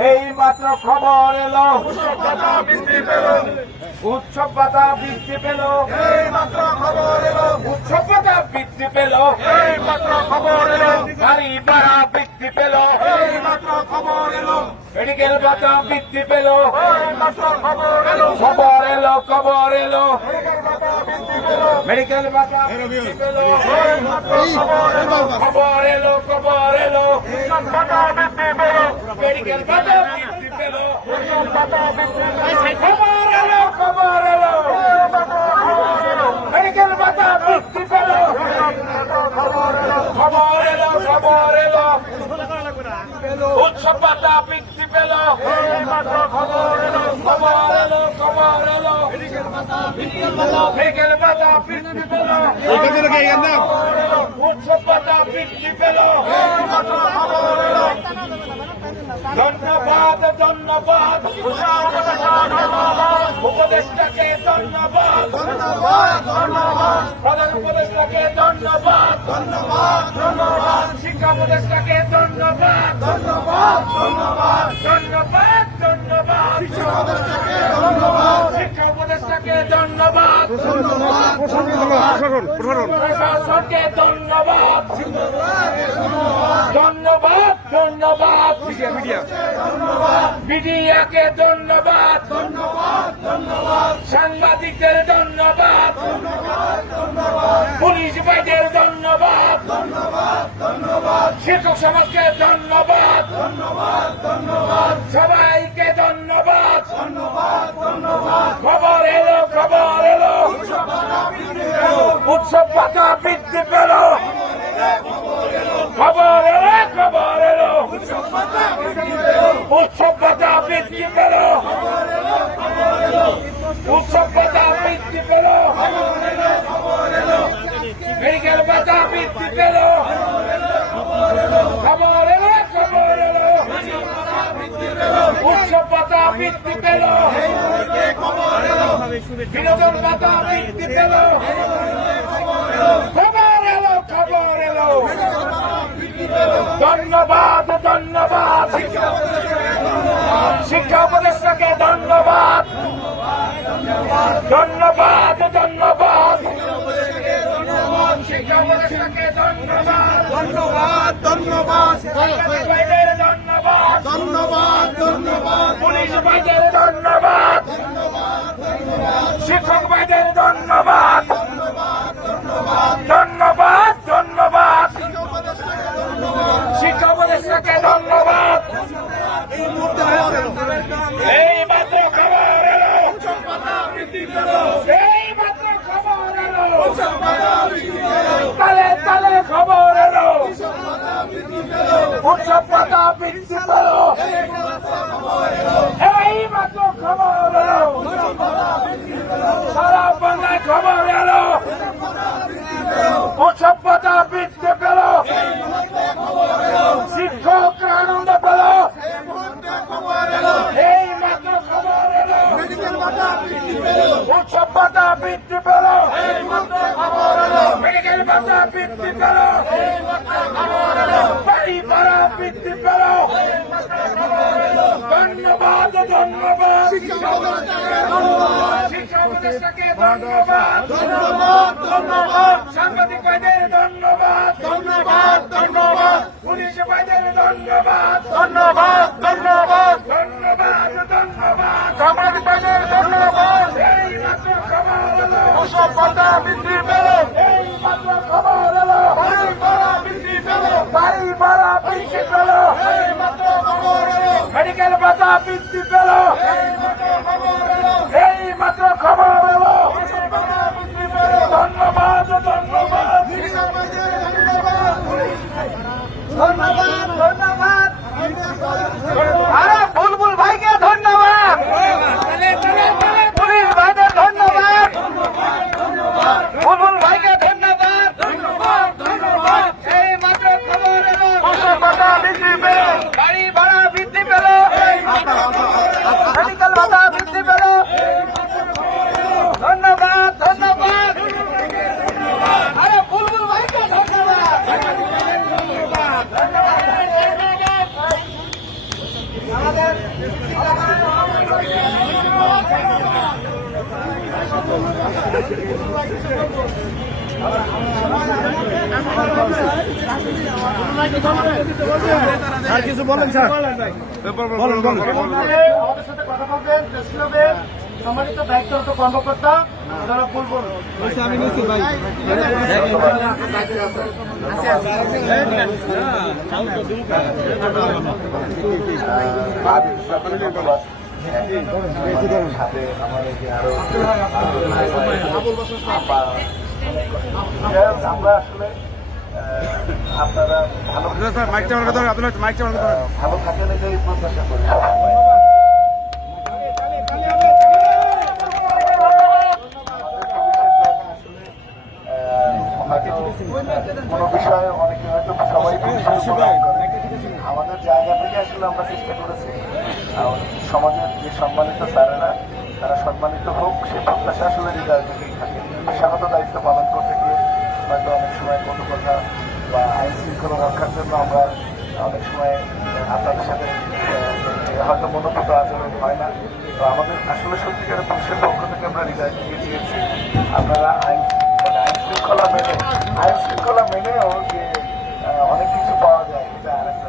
এই মাত্র খবর এলো উৎসব ভাতা বৃদ্ধি পেল এই মাত্র খবর এলো উৎসব ভাতা বৃদ্ধি পেল এই মাত্র খবর এলো গাড়ি ভাড়া বৃদ্ধি পেল এই মাত্র খবর এলো মেডিকেল ভাতা বৃদ্ধি পেল এই মাত্র খবর এলো খবর এলো মেডিকেল ভাতা বৃদ্ধি পেল এই মাত্র খবর এলো ভাতা বৃদ্ধি পেল মেডিকেল ভাতা বৃদ্ধি পেল খবর এলো মেডিকেল ভাতা বৃদ্ধি পেল খবর এলো উৎসব ভাতা বৃদ্ধি পেল খবর এলো মেডিকেল ভাতা বৃদ্ধি পেল উৎসব ভাতা বৃদ্ধি পেল ধন্যবাদ উপদেষ্টাকে ধন্যবাদ প্রধান উপদেষ্টাকে ধন্যবাদ শিক্ষা উপদেষ্টাকে ধন্যবাদ শিক্ষা উপদেষ্টাকে ধন্যবাদ প্রশাসনকে ধন্যবাদ মিডিয়াকে ধন্যবাদ সাংবাদিকদের ধন্যবাদ পুলিশ ভাইদের ধন্যবাদ শিক্ষক সমাজকে ধন্যবাদ সবাইকে ধন্যবাদ খবর এলো উৎসব ভাতা বৃদ্ধি পেল খবর এলো উৎসব ভাতা বৃদ্ধি পেল উৎসব ভাতা বৃদ্ধি পেল মেডিকেল ভাতা বৃদ্ধি পেল খবর এলো উৎসব ভাতা বৃদ্ধি পেল বিনোদন ভাতা বৃদ্ধি পেল খবর এলো ধন্যবাদ শিক্ষা উপদেষ্টাকে ধন্যবাদ শিক্ষা উপদেষ্টাকে ধন্যবাদ পুলিশ ভাইদের ধন্যবাদ শিক্ষক ভাইদের ধন্যবাদ শিক্ষা উপদেষ্টাকে ধন্যবাদ এই মাত্র খবর এলো তালে খবর এলো উৎসব ভাতা বৃদ্ধি পেল এই মাত্র খবর এলো সারা বাংলায় খবর এলো উৎসব ভাতা বৃদ্ধি পেল শিক্ষক আনন্দ পেল এই মাত্র খবর এলো উৎসব ভাতা বৃদ্ধি পেল মেডিকেল ভাতা বৃদ্ধি পেল বাড়ি ভাড়া বৃদ্ধি পেল ধন্যবাদ শিক্ষা উপদেষ্টাকে ধন্যবাদ সাংবাদিক ভাইদের ধন্যবাদ পুলিশ ভাইদের ধন্যবাদ সাংবাদিক ভাইদের ধন্যবাদ এই মাত্র খবর এলো উৎসব ভাতা বৃদ্ধি পেল এই মাত্র খবর এলো বাড়ি ভাড়া বৃদ্ধি পেল এই মাত্র খবর এলো মেডিকেল ভাতা বৃদ্ধি পেল এই মাত্র খবর এলো ধন্যবাদ আরে বুলবুল ভাইকে ধন্যবাদ পুলিশ ভাইদের ধন্যবাদ বুলবুল ভাইকে ধন্যবাদ এই মাত্র খবর এলো বাড়ি ভাড়া বৃদ্ধি পেল মেডিকেল আর কিছু বলেন স্যার, বলেন বলেন। আমাদের সাথে কথা বলবেন প্রেস ক্লাবের সম্মানিত দায়িত্বরত কর্মকর্তা যারা বলবেন। আমি নিচ্ছি ভাই। আমরা আসলে আপনারা ভালো মাইকটা আমাকে ধরেন, আপনার মাইকটা আমাকে ধরেন। ভালো থাকেন এটাই প্রত্যাশা করি। কোনো বিষয়ে অনেকে হয়তো সবাই আমাদের জায়গা থেকে আসলে আমরা চেষ্টা করেছি সমাজের যে সম্মানিত স্যারেরা তারা সম্মানিত হোক সে প্রত্যাশা আসলে হৃদয় থেকেই থাকে। পেশাগত দায়িত্ব পালন করতে গিয়ে হয়তো অনেক সময় কত কথা বা আইন শৃঙ্খলা রক্ষার জন্য আমরা অনেক সময় আপনাদের সাথে হয়তো মনোভূত আচরণ হয় না। তো আমাদের আসলে সত্যিকারের পুলিশের পক্ষ থেকে আমরা হৃদয় থেকে দিয়েছি আপনারা আইন শৃঙ্খলা মেনেও যে অনেক কিছু পাওয়া যায় এটা আরেকটা